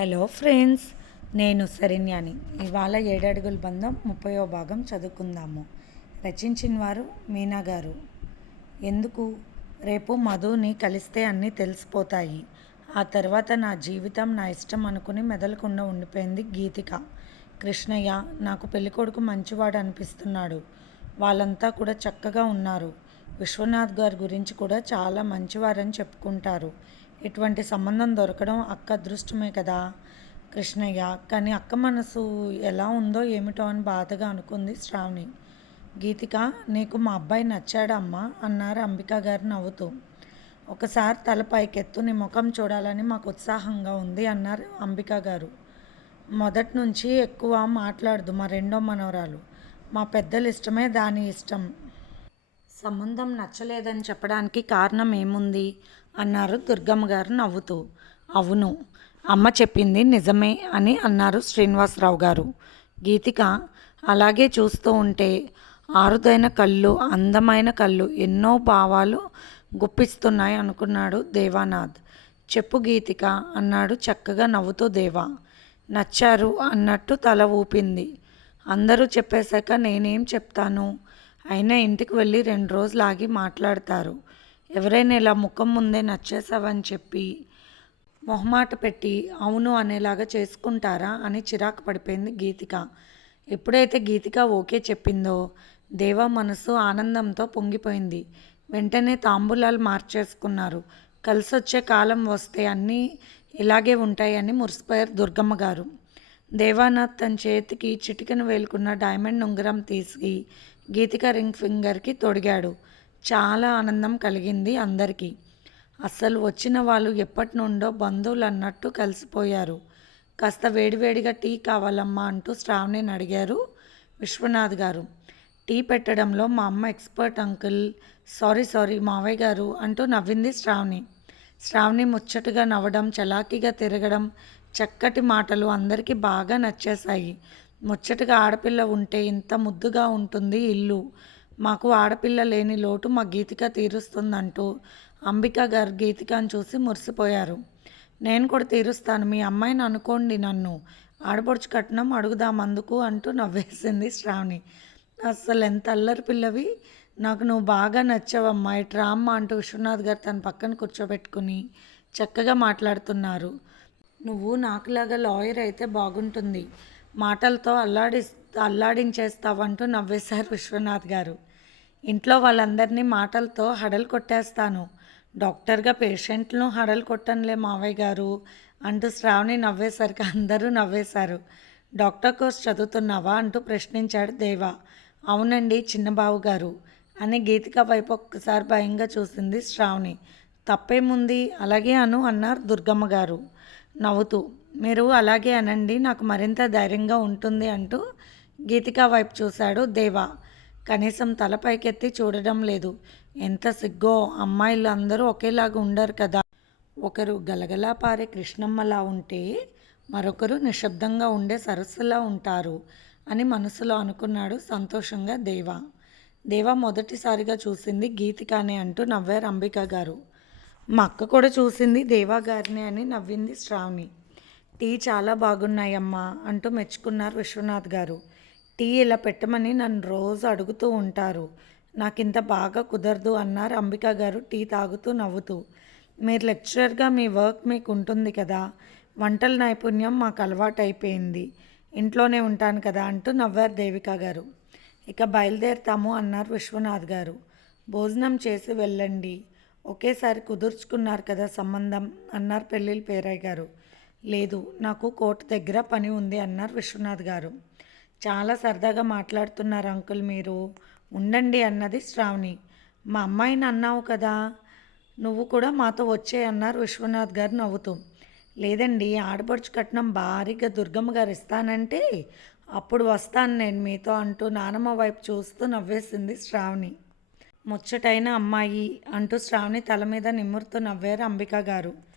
Hello friends నేను సరిన్యాని ఇవాళ ఏడడుగుల బంధం ముప్పయో భాగం చదువుకుందాము. రచించిన వారు మీనా గారు. ఎందుకు? రేపు మధుని కలిస్తే అన్నీ తెలిసిపోతాయి. ఆ తర్వాత నా జీవితం నా ఇష్టం అనుకుని మెదలకుండా ఉండిపోయింది గీతిక. కృష్ణయ్య నాకు పెళ్ళికొడుకు మంచివాడు అనిపిస్తున్నాడు. వాళ్ళంతా కూడా చక్కగా ఉన్నారు. విశ్వనాథ్ గారి గురించి కూడా చాలా మంచివారని చెప్పుకుంటారు. ఇటువంటి సంబంధం దొరకడం అక్క అదృష్టమే కదా. కృష్ణయ్య కానీ అక్క మనసు ఎలా ఉందో ఏమిటో అని బాధగా అనుకుంది శ్రావణి. గీతిక నీకు మా అబ్బాయి నచ్చాడమ్మా అన్నారు అంబికా గారు నవ్వుతూ. ఒకసారి తల పైకెత్తు నీ ముఖం చూడాలని మాకు ఉత్సాహంగా ఉంది అన్నారు అంబిక గారు. మొదటి నుంచి ఎక్కువ మాట్లాడదు మా రెండో మనవరాలు. మా పెద్దలు ఇష్టమే దాని ఇష్టం. సంబంధం నచ్చలేదని చెప్పడానికి కారణం ఏముంది? అన్నారు దుర్గమ్మ గారు నవ్వుతూ. అవును అమ్మ చెప్పింది నిజమే అని అన్నారు శ్రీనివాసరావు గారు. గీతిక అలాగే చూస్తూ ఉంటే ఆరుదైన కళ్ళు అందమైన కళ్ళు ఎన్నో భావాలు గుప్పిస్తున్నాయి అనుకున్నాడు దేవానాథ్. చెప్పు గీతిక అన్నాడు చక్కగా నవ్వుతూ దేవా. నచ్చారు అన్నట్టు తల ఊపింది. అందరూ చెప్పేశాక నేనేం చెప్తాను? అయినా ఇంటికి వెళ్ళి రెండు రోజులు ఆగి మాట్లాడతారు. ఎవరైనా ఇలా ముఖం ముందే నచ్చేసావని చెప్పి మొహమాట పెట్టి అవును అనేలాగా చేసుకుంటారా అని చిరాకు పడిపోయింది గీతిక. ఎప్పుడైతే గీతిక ఓకే చెప్పిందో దేవ మనసు ఆనందంతో పొంగిపోయింది. వెంటనే తాంబూలాలు మార్చేసుకున్నారు. కలిసి వచ్చే కాలం వస్తే అన్నీ ఇలాగే ఉంటాయని మురిసిపోయారు దుర్గమ్మ గారు. దేవానాథ్ తన చేతికి చిటికను వేలుకున్న డైమండ్ ఉంగరం తీసి గీతిక రింగ్ ఫింగర్కి తొడిగాడు. చాలా ఆనందం కలిగింది అందరికీ. అస్సలు వచ్చిన వాళ్ళు ఎప్పటి నుండో బంధువులు అన్నట్టు కలిసిపోయారు. కాస్త వేడివేడిగా టీ కావాలమ్మా అంటూ శ్రావణిని అడిగారు విశ్వనాథ్ గారు. టీ పెట్టడంలో మా అమ్మ ఎక్స్పర్ట్ అంకుల్ సారీ సారీ మావయ్య గారు అంటూ నవ్వింది శ్రావణి. శ్రావణి ముచ్చటగా నవ్వడం చలాకీగా తిరగడం చక్కటి మాటలు అందరికీ బాగా నచ్చేశాయి. ముచ్చటగా ఆడపిల్ల ఉంటే ఇంత ముద్దుగా ఉంటుంది ఇల్లు. మాకు ఆడపిల్ల లేని లోటు మా గీతిక తీరుస్తుందంటూ అంబిక గారు గీతికను చూసి మురిసిపోయారు. నేను కూడా తీరుస్తాను మీ అమ్మాయిని అనుకోండి నన్ను. ఆడపడుచు కట్నం అడుగుదాం అందుకు అంటూ నవ్వేసింది శ్రావణి. అసలు ఎంత అల్లరి పిల్లవి. నాకు నువ్వు బాగా నచ్చావమ్మా ఇటు రామ్మ అంటూ విశ్వనాథ్ గారు తన పక్కన కూర్చోబెట్టుకుని చక్కగా మాట్లాడుతున్నారు. నువ్వు నాకులాగా లాయర్ అయితే బాగుంటుంది. మాటలతో అల్లాడి అల్లాడించేస్తావంటూ నవ్వేశారు విశ్వనాథ్ గారు. ఇంట్లో వాళ్ళందరినీ మాటలతో హడలు కొట్టేస్తాను. డాక్టర్గా పేషెంట్లను హడలు కొట్టనులే మావయ్య గారు అంటూ శ్రావణి నవ్వేసరికి అందరూ నవ్వేశారు. డాక్టర్ కోర్స్ చదువుతున్నావా అంటూ ప్రశ్నించాడు దేవా. అవునండి చిన్నబాబు గారు అని గీతిక వైపు ఒక్కసారి భయంగా చూసింది శ్రావణి. తప్పేముంది? అలాగే అను అన్నారు దుర్గమ్మ గారు. నవ్వుతూ మీరు అలాగే అనండి నాకు మరింత ధైర్యంగా ఉంటుంది అంటూ గీతిక వైపు చూశాడు దేవా. కనీసం తల పైకెత్తి చూడడం లేదు. ఎంత సిగ్గో అమ్మాయిలు అందరూ ఒకేలాగా ఉండరు కదా. ఒకరు గలగలా పారే కృష్ణమ్మలా ఉంటే మరొకరు నిశ్శబ్దంగా ఉండే సరస్సులా ఉంటారు అని మనసులో అనుకున్నాడు సంతోషంగా దేవా. దేవా మొదటిసారిగా చూసింది గీతికానే అంటూ నవ్వారు అంబిక గారు. మా అక్క కూడా చూసింది దేవా గారిని అని నవ్వింది శ్రావణి. టీ చాలా బాగున్నాయమ్మా అంటూ మెచ్చుకున్నారు విశ్వనాథ్ గారు. టీ ఇలా పెట్టమని నన్ను రోజు అడుగుతూ ఉంటారు. నాకు ఇంత బాగా కుదరదు అన్నారు అంబిక గారు టీ తాగుతూ నవ్వుతూ. మీరు లెక్చరర్గా మీ వర్క్ మీకు ఉంటుంది కదా వంటల నైపుణ్యం మాకు అలవాటు అయిపోయింది ఇంట్లోనే ఉంటాను కదా అంటూ నవ్వారు దేవిక గారు. ఇక బయలుదేరుతాము అన్నారు విశ్వనాథ్ గారు. భోజనం చేసి వెళ్ళండి. ఒకేసారి కుదుర్చుకున్నారు కదా సంబంధం అన్నారు పెళ్ళిళ్ళ పేరయ్య గారు. లేదు నాకు కోర్టు దగ్గర పని ఉంది అన్నారు విశ్వనాథ్ గారు. చాలా సరదాగా మాట్లాడుతున్నారు అంకుల్ మీరు. ఉండండి అన్నది శ్రావణి. మా అమ్మాయిని అన్నావు కదా నువ్వు కూడా మాతో వచ్చే అన్నారు విశ్వనాథ్ గారు నవ్వుతూ. లేదండి ఆడపడుచు కట్నం భారీగా దుర్గమ్మ గారు ఇస్తానంటే అప్పుడు వస్తాను నేను మీతో అంటూ నానమ్మ వైపు చూస్తూ నవ్వేసింది శ్రావణి. ముచ్చటైన అమ్మాయి అంటూ శ్రావణి తల మీద నిమ్మురుతూ నవ్వారు అంబిక గారు.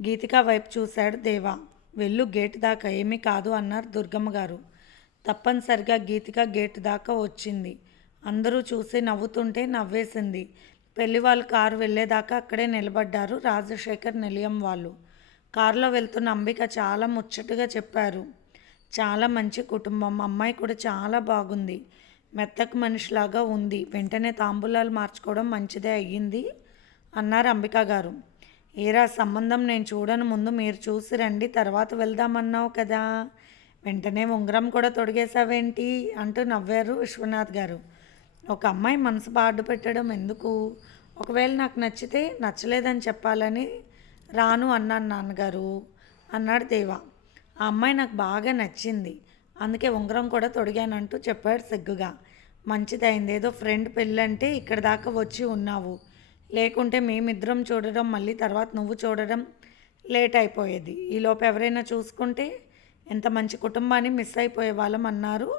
గీతిక వైపు చూశాడు దేవా. వెళ్ళు గేటు దాకా ఏమీ కాదు అన్నారు దుర్గమ్మ గారు. తప్పనిసరిగా గీతిక గేటు దాకా వచ్చింది. అందరూ చూసి నవ్వుతుంటే నవ్వేసింది. పెళ్ళి వాళ్ళు కారు వెళ్ళేదాకా అక్కడే నిలబడ్డారు రాజశేఖర్ నిలయం వాళ్ళు. కారులో వెళ్తున్న అంబిక చాలా ముచ్చటగా చెప్పారు. చాలా మంచి కుటుంబం అమ్మాయి కూడా చాలా బాగుంది. మెత్తకు మనిషిలాగా ఉంది. వెంటనే తాంబూలాలు మార్చుకోవడం మంచిదే అయ్యింది అన్నారు అంబిక గారు. ఏరా సంబంధం నేను చూడను. ముందు మీరు చూసి రండి తర్వాత వెళ్దామన్నావు కదా. వెంటనే ఉంగరం కూడా తొడిగేశావేంటి? అంటూ నవ్వారు విశ్వనాథ్ గారు. ఒక అమ్మాయి మనసు బాడు పెట్టడం ఎందుకు? ఒకవేళ నాకు నచ్చితే నచ్చలేదని చెప్పాలని రాను అన్నాను నాన్నగారు. అన్నాడు దేవా. ఆ అమ్మాయి నాకు బాగా నచ్చింది. అందుకే ఉంగరం కూడా తొడిగానంటూ చెప్పాడు సిగ్గుగా. మంచిదైంది. ఏదో ఫ్రెండ్ పెళ్ళంటే ఇక్కడ దాకా వచ్చి ఉన్నావు. లేకుంటే మేమిద్దరం చూడడం మళ్ళీ తర్వాత నువ్వు చూడడం లేట్ అయిపోయేది. ఈలోపు ఎవరైనా చూసుకుంటే ఎంత మంచి కుటుంబాన్ని మిస్ అయిపోయే వాళ్ళం అన్నారు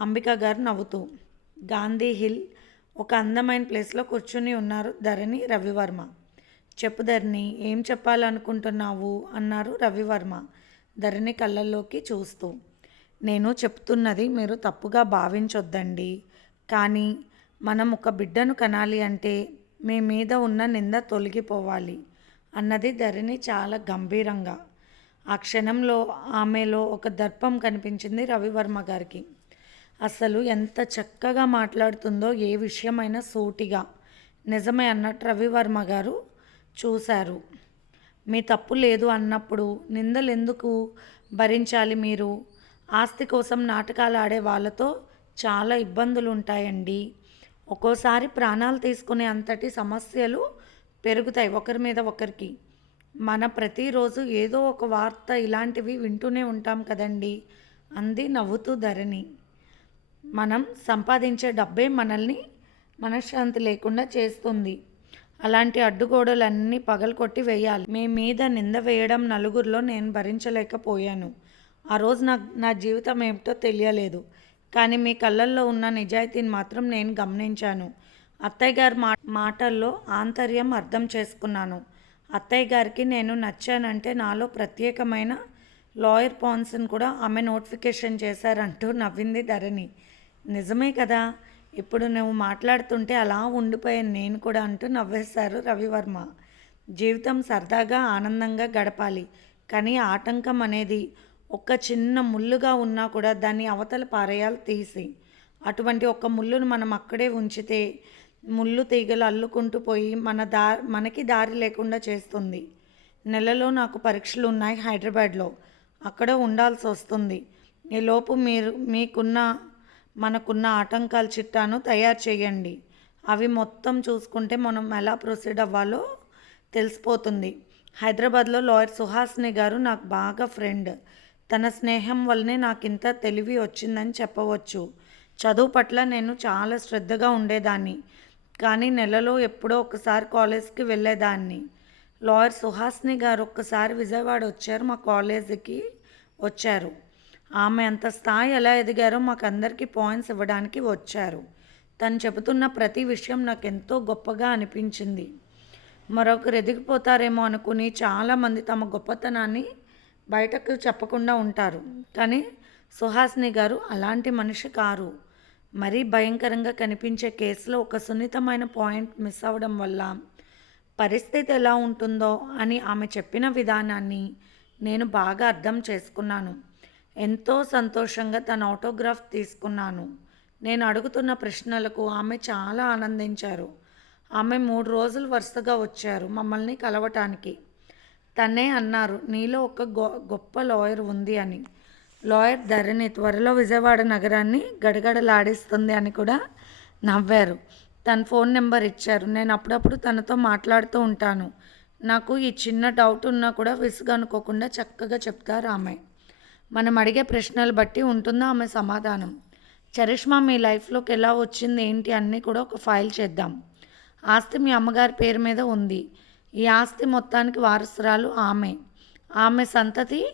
అంబిక గారు నవ్వుతూ. గాంధీ హిల్ ఒక అందమైన ప్లేస్లో కూర్చుని ఉన్నారు ధరణి రవివర్మ. చెప్పు ధరణి ఏం చెప్పాలనుకుంటున్నావు? అన్నారు రవివర్మ ధరణి కళ్ళల్లోకి చూస్తూ. నేను చెప్తున్నది మీరు తప్పుగా భావించొద్దండి. కానీ మనం ఒక బిడ్డను కనాలి అంటే మీ మీద ఉన్న నింద తొలగిపోవాలి అన్నది ధరణి చాలా గంభీరంగా. ఆ క్షణంలో ఆమెలో ఒక దర్పం కనిపించింది రవివర్మ గారికి. అసలు ఎంత చక్కగా మాట్లాడుతుందో ఏ విషయమైనా సూటిగా. నిజమే అన్నట్టు రవివర్మ గారు చూశారు. మీ తప్పు లేదు అన్నప్పుడు నిందలు ఎందుకు భరించాలి మీరు? ఆస్తి కోసం నాటకాలు ఆడే వాళ్ళతో చాలా ఇబ్బందులు ఉంటాయండి ఒక్కోసారి ప్రాణాలు తీసుకునే అంతటి సమస్యలు పెరుగుతాయి ఒకరి మీద ఒకరికి. మన ప్రతిరోజు ఏదో ఒక వార్త ఇలాంటివి వింటూనే ఉంటాం కదండి. అంది నవ్వుతూ ధరణి. మనం సంపాదించే డబ్బే మనల్ని మనశ్శాంతి లేకుండా చేస్తుంది. అలాంటి అడ్డుగోడలన్నీ పగలకొట్టి వేయాలి. మీ మీద నింద వేయడం నలుగురిలో నేను భరించలేకపోయాను. ఆ రోజు నాకు నా జీవితం ఏమిటో తెలియలేదు. కానీ మీ కళ్ళల్లో ఉన్న నిజాయితీని మాత్రం నేను గమనించాను. అత్తయ్య గారి మా మాటల్లో ఆంతర్యం అర్థం చేసుకున్నాను. అత్తయ్య గారికి నేను నచ్చానంటే నాలో ప్రత్యేకమైన లాయర్ పాన్స్ని కూడా ఆమె నోటిఫికేషన్ చేశారంటూ నవ్వింది ధరణి. నిజమే కదా ఇప్పుడు నువ్వు మాట్లాడుతుంటే అలా ఉండిపోయాను నేను కూడా అంటూ నవ్వేశారు రవివర్మ. జీవితం సరదాగా ఆనందంగా గడపాలి కానీ ఆటంకం అనేది ఒక చిన్న ముళ్ళుగా ఉన్నా కూడా దాన్ని అవతల పారేయాలి తీసి. అటువంటి ఒక ముళ్ళును మనం అక్కడే ఉంచితే ముళ్ళు తీగలు అల్లుకుంటూ పోయి మన దా మనకి దారి లేకుండా చేస్తుంది. నెలలో నాకు పరీక్షలు ఉన్నాయి హైదరాబాద్లో. అక్కడ ఉండాల్సి వస్తుంది. ఈలోపు మీరు మీకున్న మనకున్న ఆటంకాల చిట్టాను తయారు చేయండి. అవి మొత్తం చూసుకుంటే మనం ఎలా ప్రొసీడ్ అవ్వాలో తెలిసిపోతుంది. హైదరాబాద్లో లాయర్ సుహాసిని గారు నాకు బాగా ఫ్రెండ్. తన స్నేహం వల్లనే నాకు ఇంత తెలివి వచ్చిందని చెప్పవచ్చు. చదువు పట్ల నేను చాలా శ్రద్ధగా ఉండేదాన్ని. కానీ నెలలో ఎప్పుడో ఒకసారి కాలేజ్కి వెళ్ళేదాన్ని. లాయర్ సుహాస్ని గారు ఒక్కసారి విజయవాడ వచ్చారు మా కాలేజీకి వచ్చారు. ఆమె అంత స్థాయి ఎలా ఎదిగారో మాకు అందరికీ పాయింట్స్ ఇవ్వడానికి వచ్చారు. తను చెబుతున్న ప్రతి విషయం నాకు ఎంతో గొప్పగా అనిపించింది. మరొకరు ఎదిగిపోతారేమో అనుకుని చాలామంది తమ గొప్పతనాన్ని బయటకు చెప్పకుండా ఉంటారు. కానీ సుహాసిని గారు అలాంటి మనిషి కారు. మరీ భయంకరంగా కనిపించే కేసులో ఒక సున్నితమైన పాయింట్ మిస్ అవ్వడం వల్ల పరిస్థితి ఎలా ఉంటుందో అని ఆమె చెప్పిన విధానాన్ని నేను బాగా అర్థం చేసుకున్నాను. ఎంతో సంతోషంగా తన ఆటోగ్రాఫ్ తీసుకున్నాను. నేను అడుగుతున్న ప్రశ్నలకు ఆమె చాలా ఆనందించారు. ఆమె మూడు రోజులు వరుసగా వచ్చారు మమ్మల్ని కలవటానికి. తనే అన్నారు నీలో ఒక గొ గొప్ప లాయర్ ఉంది అని. లాయర్ ధరణి త్వరలో విజయవాడ నగరాన్ని గడగడలాడిస్తుంది అని కూడా నవ్వారు. తన ఫోన్ నెంబర్ ఇచ్చారు. నేను అప్పుడప్పుడు తనతో మాట్లాడుతూ ఉంటాను. నాకు ఈ చిన్న డౌట్ ఉన్నా కూడా విసుగు అనుకోకుండా చక్కగా చెప్తారు ఆమె. మనం అడిగే ప్రశ్నలు బట్టి ఉంటుందో ఆమె సమాధానం? చరిష్మా మీ లైఫ్లోకి ఎలా వచ్చింది ఏంటి అన్నీ కూడా ఒక ఫైల్ చేద్దాం. ఆస్తి మీ అమ్మగారి పేరు మీద ఉంది. ఈ ఆస్తి మొత్తానికి వారసురాలు ఆమె. ఆమె సంతతి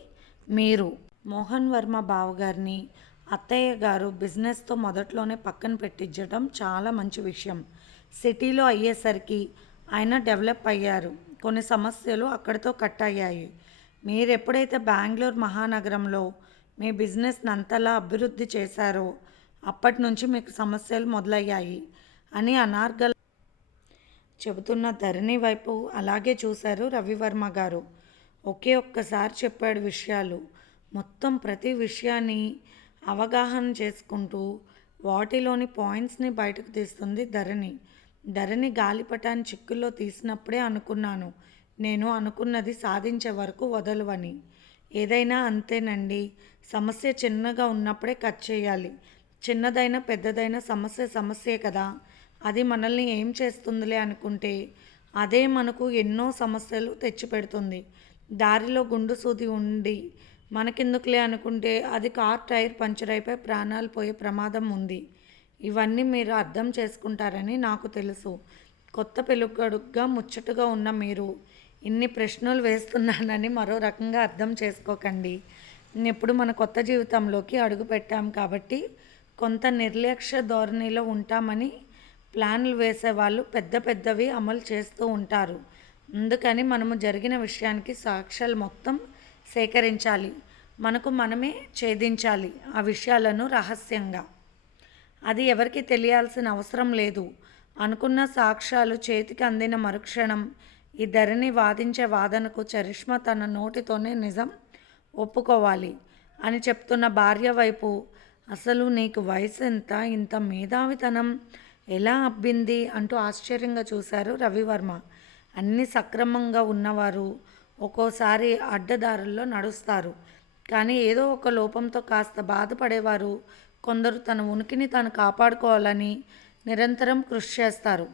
మీరు. మోహన్ వర్మ బావగారిని అత్తయ్య గారు బిజినెస్తో మొదట్లోనే పక్కన పెట్టించడం చాలా మంచి విషయం. సిటీలో అయ్యేసరికి ఆయన డెవలప్ అయ్యారు. కొన్ని సమస్యలు అక్కడితో కట్ అయ్యాయి. మీరు ఎప్పుడైతే బెంగళూరు మహానగరంలో మీ బిజినెస్ని అంతలా అభివృద్ధి చేశారో అప్పటి నుంచి మీకు సమస్యలు మొదలయ్యాయి అని అనార్గల్ చెబుతున్న ధరణి వైపు అలాగే చూశారు రవివర్మ గారు. ఒకే ఒక్కసారి చెప్పాడు విషయాలు. మొత్తం ప్రతి విషయాన్ని అవగాహన చేసుకుంటూ వాటిలోని పాయింట్స్ని బయటకు తీస్తుంది ధరణి. ధరణి గాలిపటాన్ని చిక్కుల్లో తీసినప్పుడే అనుకున్నాను. నేను అనుకున్నది సాధించే వరకు వదలవని. ఏదైనా అంతేనండి. సమస్య చిన్నగా ఉన్నప్పుడే కట్ చేయాలి. చిన్నదైనా పెద్దదైనా సమస్య సమస్యే కదా. అది మనల్ని ఏం చేస్తుందిలే అనుకుంటే అదే మనకు ఎన్నో సమస్యలు తెచ్చిపెడుతుంది. దారిలో గుండు సూది ఉండి మనకెందుకులే అనుకుంటే అది కార్ టైర్ పంచర్ అయిపోయి ప్రాణాలు పోయే ప్రమాదం ఉంది. ఇవన్నీ మీరు అర్థం చేసుకుంటారని నాకు తెలుసు. కొత్త పెళ్ళికొడుకుగా ముచ్చటగా ఉన్న మీరు ఇన్ని ప్రశ్నలు వేస్తున్నానని మరో రకంగా అర్థం చేసుకోకండి. ఇప్పుడు మన కొత్త జీవితంలోకి అడుగు పెట్టాం కాబట్టి కొంత నిర్లక్ష్య ధోరణిలో ఉంటామని ప్లాన్లు వేసేవాళ్ళు పెద్ద పెద్దవి అమలు చేస్తూ ఉంటారు. అందుకని మనము జరిగిన విషయానికి సాక్ష్యాలు మొత్తం సేకరించాలి. మనకు మనమే ఛేదించాలి ఆ విషయాలను రహస్యంగా. అది ఎవరికి తెలియాల్సిన అవసరం లేదు. అనుకున్న సాక్ష్యాలు చేతికి అందిన మరుక్షణం ఈ ధరని వాదించే వాదనకు చరిష్మ తన నోటితోనే నిజం ఒప్పుకోవాలి అని చెప్తున్న భార్య వైపు అసలు నీకు వయసు ఎంత ఇంత మేధావితనం? ఎలా అబ్బింది అంటూ ఆశ్చర్యంగా చూశారు రవివర్మ. అన్ని సక్రమంగా ఉన్నవారు ఒక్కోసారి అడ్డదారుల్లో నడుస్తారు. కానీ ఏదో ఒక లోపంతో కాస్త బాధపడేవారు. కొందరు తన ఉనికిని తాను కాపాడుకోవాలని నిరంతరం కృషి చేస్తారు.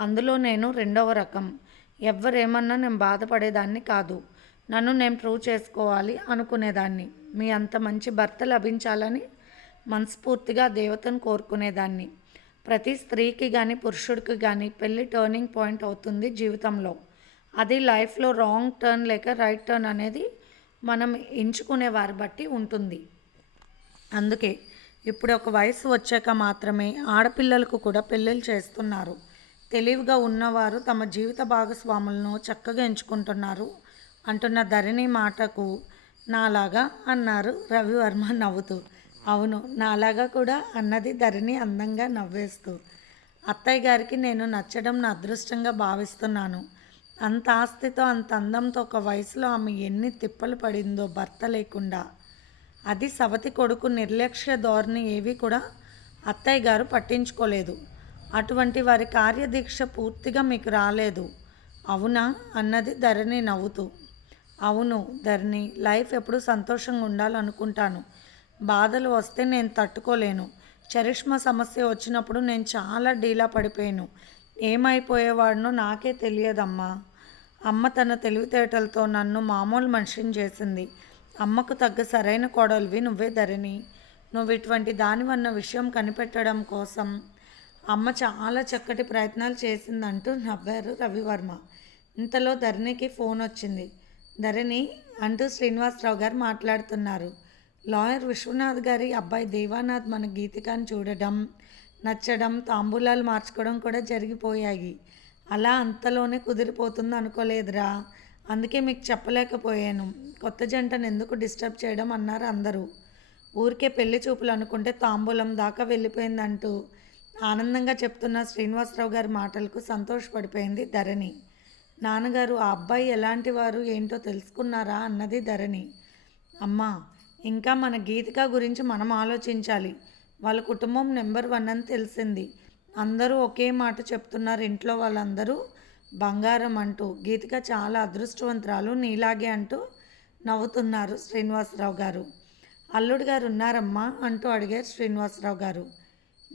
అందులో నేను రెండవ రకం. ఎవరేమన్నా నేను బాధపడేదాన్ని కాదు. నన్ను నేను ప్రూవ్ చేసుకోవాలి అనుకునేదాన్ని. మీ అంత మంచి భర్త లభించాలని మనస్ఫూర్తిగా దేవతను కోరుకునేదాన్ని. ప్రతి స్త్రీకి కానీ పురుషుడికి కానీ పెళ్ళి టర్నింగ్ పాయింట్ అవుతుంది జీవితంలో. అది లైఫ్లో రాంగ్ టర్న్ లేక రైట్ టర్న్ అనేది మనం ఎంచుకునే వారి బట్టి ఉంటుంది. అందుకే ఇప్పుడు ఒక వయసు వచ్చాక మాత్రమే ఆడపిల్లలకు కూడా పెళ్ళిళ్ళు చేస్తున్నారు. తెలివిగా ఉన్నవారు తమ జీవిత భాగస్వాములను చక్కగా ఎంచుకుంటున్నారు. అంటున్న ధరణి మాటకు నాలాగా అన్నారు రవివర్మ నవ్వుతూ. అవును నాలాగా కూడా అన్నది ధరణి అందంగా నవ్వేస్తూ అత్తయ్య గారికి నేను నచ్చడం నా అదృష్టంగా భావిస్తున్నాను. అంత ఆస్తితో అంత అందంతో ఒక వయసులో ఆమె ఎన్ని తిప్పలు పడిందో భర్త లేకుండా. అది సవతి కొడుకు నిర్లక్ష్య ధోరణి ఏవి కూడా అత్తయ్య గారు పట్టించుకోలేదు. అటువంటి వారి కార్యదీక్ష పూర్తిగా మీకు రాలేదు. అవునా? అన్నది ధరణి నవ్వుతూ. అవును ధరణి లైఫ్ ఎప్పుడు సంతోషంగా ఉండాలనుకుంటాను. బాధలు వస్తే నేను తట్టుకోలేను. చరిష్మా సమస్య వచ్చినప్పుడు నేను చాలా డీలా పడిపోయాను. ఏమైపోయేవాడినో నాకే తెలియదమ్మా. అమ్మ తన తెలివితేటలతో నన్ను మామూలు మనిషిని చేసింది. అమ్మకు తగ్గ సరైన కోడలివి నువ్వే ధరణి. నువ్వు ఇటువంటి దానివన్న విషయం కనిపెట్టడం కోసం అమ్మ చాలా చక్కటి ప్రయత్నాలు చేసిందంటూ నవ్వారు రవివర్మ. ఇంతలో ధరణికి ఫోన్ వచ్చింది. ధరణి అంటూ శ్రీనివాసరావు గారు మాట్లాడుతున్నారు. లాయర్ విశ్వనాథ్ గారి అబ్బాయి దేవానాథ్ మన గీతికాన్ని చూడడం నచ్చడం తాంబూలాలు మార్చుకోవడం కూడా జరిగిపోయాయి. అలా అంతలోనే కుదిరిపోతుంది అనుకోలేదురా. అందుకే మీకు చెప్పలేకపోయాను. కొత్త జంటను ఎందుకు డిస్టర్బ్ చేయడం అన్నారు అందరూ. ఊరికే పెళ్ళి చూపులు అనుకుంటే తాంబూలం దాకా వెళ్ళిపోయిందంటూ ఆనందంగా చెప్తున్న శ్రీనివాసరావు గారి మాటలకు సంతోషపడిపోయింది ధరణి. నాన్నగారు ఆ అబ్బాయి ఎలాంటి వారు? ఏంటో తెలుసుకున్నారా? అన్నది ధరణి. అమ్మా ఇంకా మన గీతిక గురించి మనం ఆలోచించాలి. వాళ్ళ కుటుంబం నెంబర్ వన్ అని తెలిసింది. అందరూ ఒకే మాట చెప్తున్నారు ఇంట్లో వాళ్ళందరూ. బంగారం అంటూ గీతిక చాలా అదృష్టవంతురాలు నీలాగే అంటూ నవ్వుతున్నారు శ్రీనివాసరావు గారు. అల్లుడు గారు ఉన్నారమ్మా అంటూ అడిగారు శ్రీనివాసరావు గారు.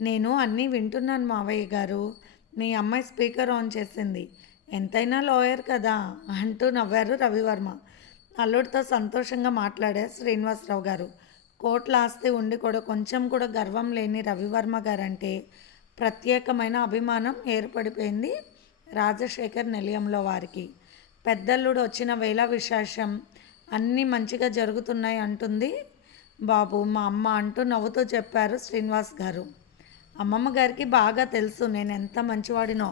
నేను అన్నీ వింటున్నాను మావయ్య గారు. మీ అమ్మాయి స్పీకర్ ఆన్ చేసింది. ఎంతైనా లాయర్ కదా అంటూ నవ్వారు రవివర్మ. అల్లుడితో సంతోషంగా మాట్లాడారు శ్రీనివాసరావు గారు. కోట్ల ఆస్తి ఉండి కూడా కొంచెం కూడా గర్వం లేని రవివర్మ గారంటే ప్రత్యేకమైన అభిమానం ఏర్పడిపోయింది రాజశేఖర్ నిలయంలో వారికి. పెద్దల్లుడు వచ్చిన వేళ విశేషం అన్నీ మంచిగా జరుగుతున్నాయి అంటుంది బాబు. మా అమ్మ అంటూ నవ్వుతూ చెప్పారు శ్రీనివాస్ గారు. అమ్మమ్మ గారికి బాగా తెలుసు నేను ఎంత మంచివాడినో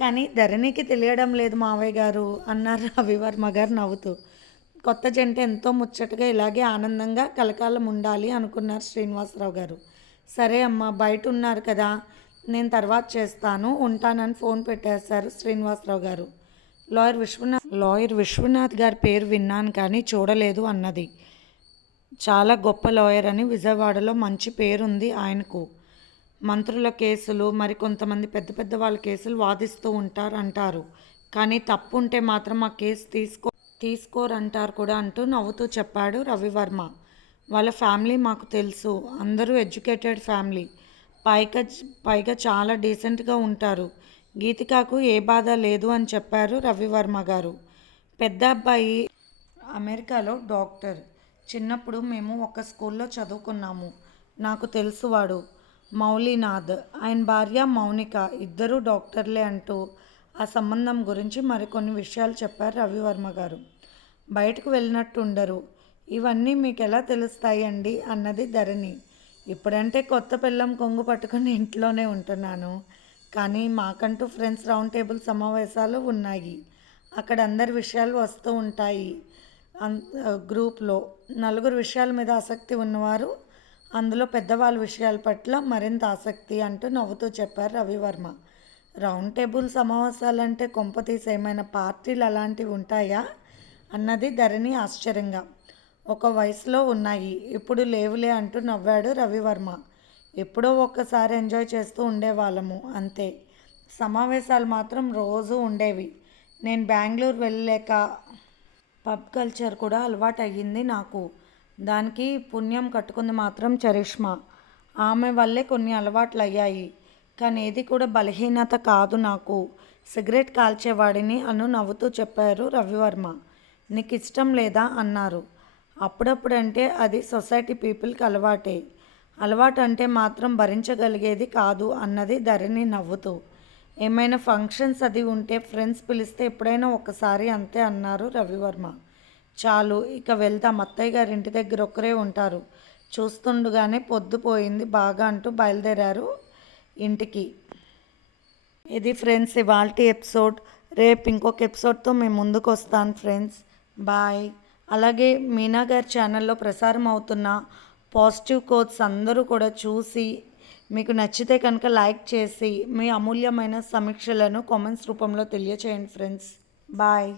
కానీ ధరణికి తెలియడం లేదు మావయ్య గారు అన్నారు రవివర్మ గారు నవ్వుతూ. కొత్త జంట ఎంతో ముచ్చటగా ఇలాగే ఆనందంగా కలకాలం ఉండాలి అనుకున్నారు శ్రీనివాసరావు గారు. సరే అమ్మ బయట ఉన్నారు కదా నేను తర్వాత చేస్తాను ఉంటానని ఫోన్ పెట్టేశారు శ్రీనివాసరావు గారు. లాయర్ విశ్వనాథ్ లాయర్ విశ్వనాథ్ గారి పేరు విన్నాను కానీ చూడలేదు అన్నది. చాలా గొప్ప లాయర్ అని విజయవాడలో మంచి పేరుంది ఆయనకు. మంత్రుల కేసులు మరి కొంతమంది పెద్ద పెద్ద వాళ్ళ కేసులు వాదిస్తూ ఉంటారు అంటారు కానీ తప్పు ఉంటే మాత్రం ఆ కేసు తీసుకో తీసుకోరంటారు కూడా అంటూ నవ్వుతూ చెప్పాడు రవివర్మ. వాళ్ళ ఫ్యామిలీ మాకు తెలుసు. అందరూ ఎడ్యుకేటెడ్ ఫ్యామిలీ. పైగా పైగా చాలా డీసెంట్గా ఉంటారు. గీతికాకు ఏ బాధ లేదు అని చెప్పారు రవివర్మ గారు. పెద్ద అబ్బాయి అమెరికాలో డాక్టర్. చిన్నప్పుడు మేము ఒక స్కూల్లో చదువుకున్నాము. నాకు తెలుసు వాడు. మౌలినాథ్. ఆయన భార్య మౌనిక. ఇద్దరూ డాక్టర్లే అంటూ ఆ సంబంధం గురించి మరికొన్ని విషయాలు చెప్పారు రవివర్మ గారు. బయటకు వెళ్ళినట్టు ఉండరు ఇవన్నీ మీకు ఎలా తెలుస్తాయి అండి అన్నది ధరణి. ఇప్పుడంటే కొత్త పిల్లం కొంగు పట్టుకొని ఇంట్లోనే ఉంటున్నాను. కానీ మాకంటూ ఫ్రెండ్స్ రౌండ్ టేబుల్ సమావేశాలు ఉన్నాయి. అక్కడ అందరి విషయాలు వస్తూ ఉంటాయి. అన్ గ్రూప్లో. నలుగురు విషయాల మీద ఆసక్తి ఉన్నవారు అందులో పెద్దవాళ్ళ విషయాల పట్ల మరింత ఆసక్తి అంటూ నవ్వుతూ చెప్పారు రవివర్మ. రౌండ్ టేబుల్ సమావేశాలంటే కొంపతీసి ఏమైనా పార్టీలు అలాంటివి ఉంటాయా? అన్నది ధరణి ఆశ్చర్యంగా. ఒక వయసులో ఉన్నాయి. ఇప్పుడు లేవులే అంటూ నవ్వాడు రవివర్మ. ఎప్పుడో ఒక్కసారి ఎంజాయ్ చేస్తూ ఉండేవాళ్ళము అంతే. సమావేశాలు మాత్రం రోజు ఉండేవి. నేను బెంగళూరు వెళ్ళలేక పబ్ కల్చర్ కూడా అలవాటు అయ్యింది నాకు. దానికి పుణ్యం కట్టుకుంది మాత్రం చరిష్మా. ఆమె వల్లే కొన్ని అలవాట్లు అయ్యాయి కానీ ఏది కూడా బలహీనత కాదు నాకు. సిగరెట్ కాల్చేవాడిని అను నవ్వుతూ చెప్పారు రవివర్మ. నీకు ఇష్టం లేదా? అన్నారు. అప్పుడప్పుడంటే అది సొసైటీ పీపుల్కి అలవాటే. అలవాటు అంటే మాత్రం భరించగలిగేది కాదు అన్నది ధరణి నవ్వుతూ. ఏమైనా ఫంక్షన్స్ అది ఉంటే ఫ్రెండ్స్ పిలిస్తే ఎప్పుడైనా ఒకసారి అంతే అన్నారు రవివర్మ. చాలు ఇక వెళ్దాం. అత్తయ్య గారి ఇంటి దగ్గర ఒక్కరే ఉంటారు. చూస్తుండగానే పొద్దుపోయింది బాగా అంటూ బయలుదేరారు ఇంటికి. ఇది ఫ్రెండ్స్ ఇవాళ ఎపిసోడ్. రేపు ఇంకొక ఎపిసోడ్తో మేము ముందుకు వస్తాను ఫ్రెండ్స్. బాయ్. అలాగే మీనా గారి ఛానల్లో ప్రసారం అవుతున్న పాజిటివ్ కోడ్స్ అందరూ కూడా చూసి మీకు నచ్చితే కనుక లైక్ చేసి మీ అమూల్యమైన సమీక్షలను కామెంట్స్ రూపంలో తెలియచేయండి ఫ్రెండ్స్. బాయ్.